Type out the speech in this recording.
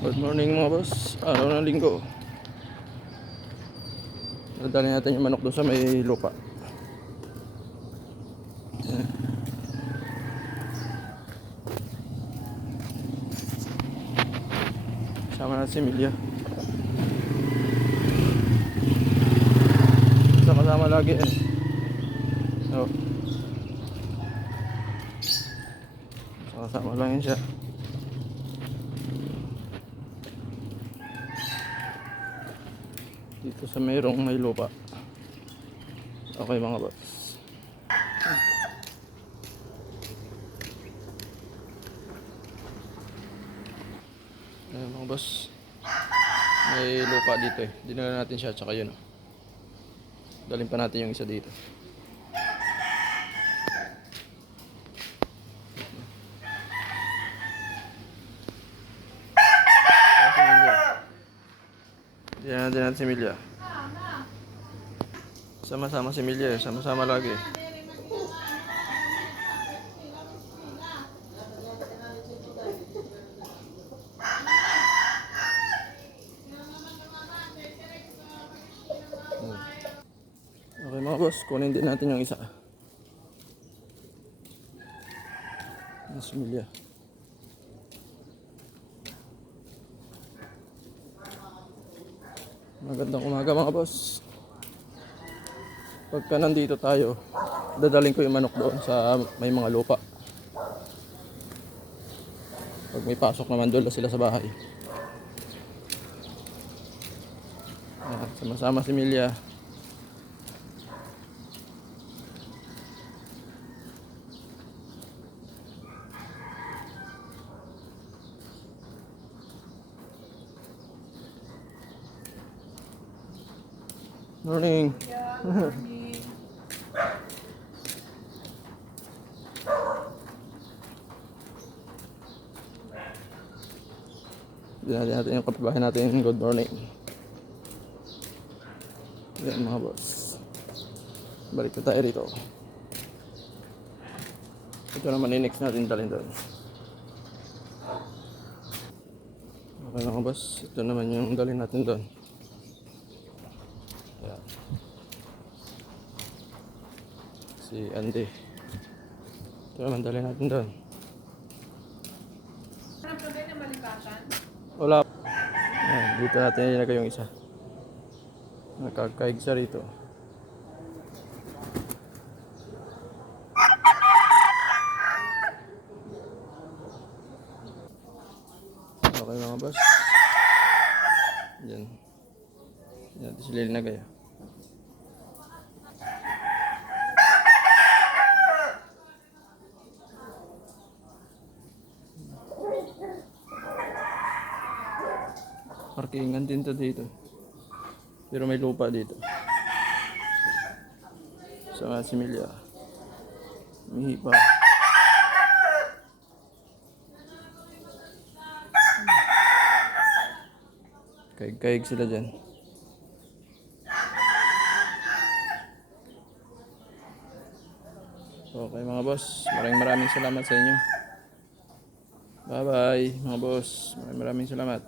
Good morning mga boss. Araw ng linggo. Dadali natin yung manok doon sa may lupa. Sama natin si Emilia. Sama-sama lagi eh. So, sama-sama lang yun siya. Dito sa mayroong may lupa. Okay mga boss. Ayun mga boss. May lupa dito eh. Dinala natin siya tsaka yun. Dalhin pa natin yung isa dito. Diyan natin si Emilia. Sama-sama si Emilia, sama-sama lagi. Okay mga boss, kunin din natin yung isa. Si Emilia. Magandang umaga mga boss. Pagka nandito tayo, dadaling ko yung manok doon sa may mga lupa. Pag may pasok naman doon sila sa bahay. Sama-sama si Emilia. Morning. Yeah, morning. Dinali natin yung kapitbahay natin. Good morning. Yan mga boss. Balik na tayo rito. Ito naman yung next natin dalhin doon. Okay mga boss. Ito naman yung dalhin natin doon. Yan. Si Andy. Ito naman dalhin natin doon. Ano pa ganyan malipatan? Wala. Yan, dito natin ilagay yung isa. Nakakaig siya rito. Okay mga boss. Yan. Yan natin sila linagay. Parkingan din to dito. Pero may lupa dito. Sa si Emilia. Mihi pa. Kaig-kaig sila dyan. Okay mga boss. Maraming salamat sa inyo. Bye bye mga boss. Maraming salamat.